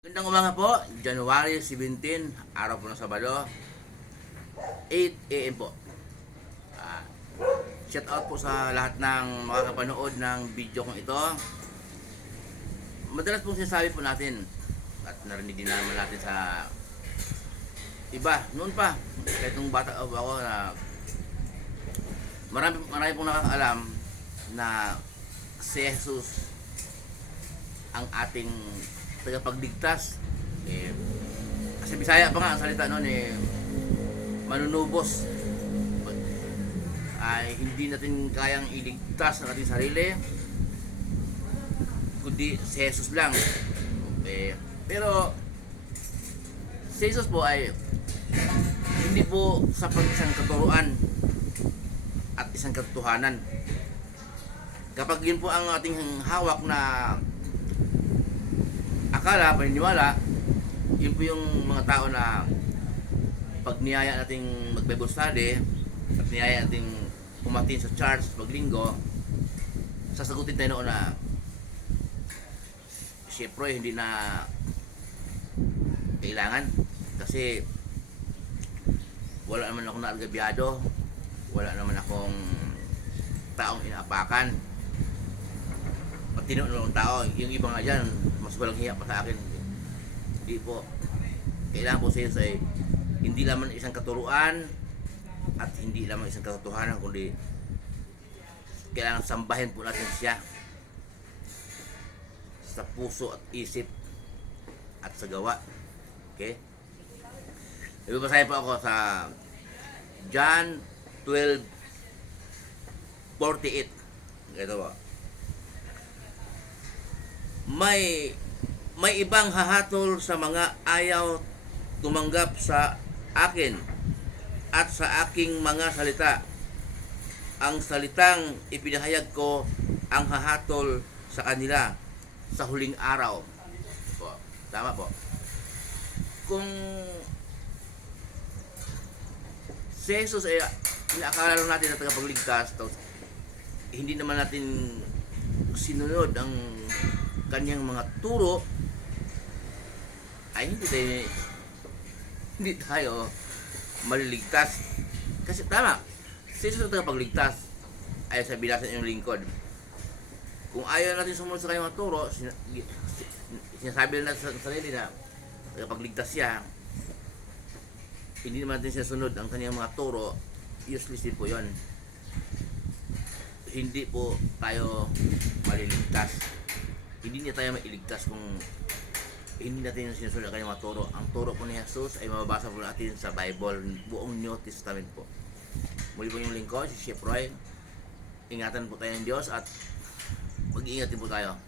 Magandang umaga po, January 17, araw po ng Sabado, 8 AM po. Ah, Shout out po sa lahat ng makakapanood ng video kong ito. Madalas pong sinasabi po natin at narinig din naman natin sa iba noon pa, kahit nung bata ako na marami pong nakakaalam na si Jesus ang ating tagapagligtas. Kasi Bisaya pa nga ang salita noon, manunubos. Ay hindi natin kayang iligtas ang ating sarili, kundi si Jesus lang. Pero si Jesus po ay hindi po sapat isang katuruan at isang katotohanan. Kapag yun po ang ating hawak na akala, paniniwala, yun po yung mga tao na pag niyaya nating mag-Bible study at niyaya nating umatin sa church paglinggo, sasagutin tayo noon na syempre hindi na kailangan kasi wala naman akong naargabyado, wala naman akong taong inaapakan, matino ng tao. Yung iba nga dyan mas walang hiya pa sa akin. Hindi po kailangan po siya ay hindi lamang isang katuruan at hindi lamang isang katotohanan, kundi kailangan sambahin po natin siya sa puso at isip at sa gawa. Okay? Ibabasaya po ako sa John 12:48. Ito po. May ibang hahatol sa mga ayaw tumanggap sa akin at sa aking mga salita. Ang salitang ipinahayag ko ang hahatol sa kanila sa huling araw. Po, tama po. Kung si Jesus ay inaakala lang natin na tagapagligtas, hindi naman natin sinunod ang kanyang mga turo, ay hindi tayo maliligtas. Kasi tama, si Jesus ang tagapagligtas, ay sabi nasa inyong lingkod. Kung ayaw natin sumunod sa kanyang mga turo, sinasabi na sa sarili na tagapagligtas siya, hindi naman natin sinusunod ang kanyang mga turo, useless din po yun. Hindi po tayo maliligtas. Hindi niya tayo mailigtas kung hindi natin yung sinusunod ang kanyang mga turo. Ang turo po ni Jesus ay mababasa po natin sa Bible, buong New Testament po. Muli po yung lingkod, si Chef Roy. Ingatan po tayo ng Diyos at mag-iingat din po tayo.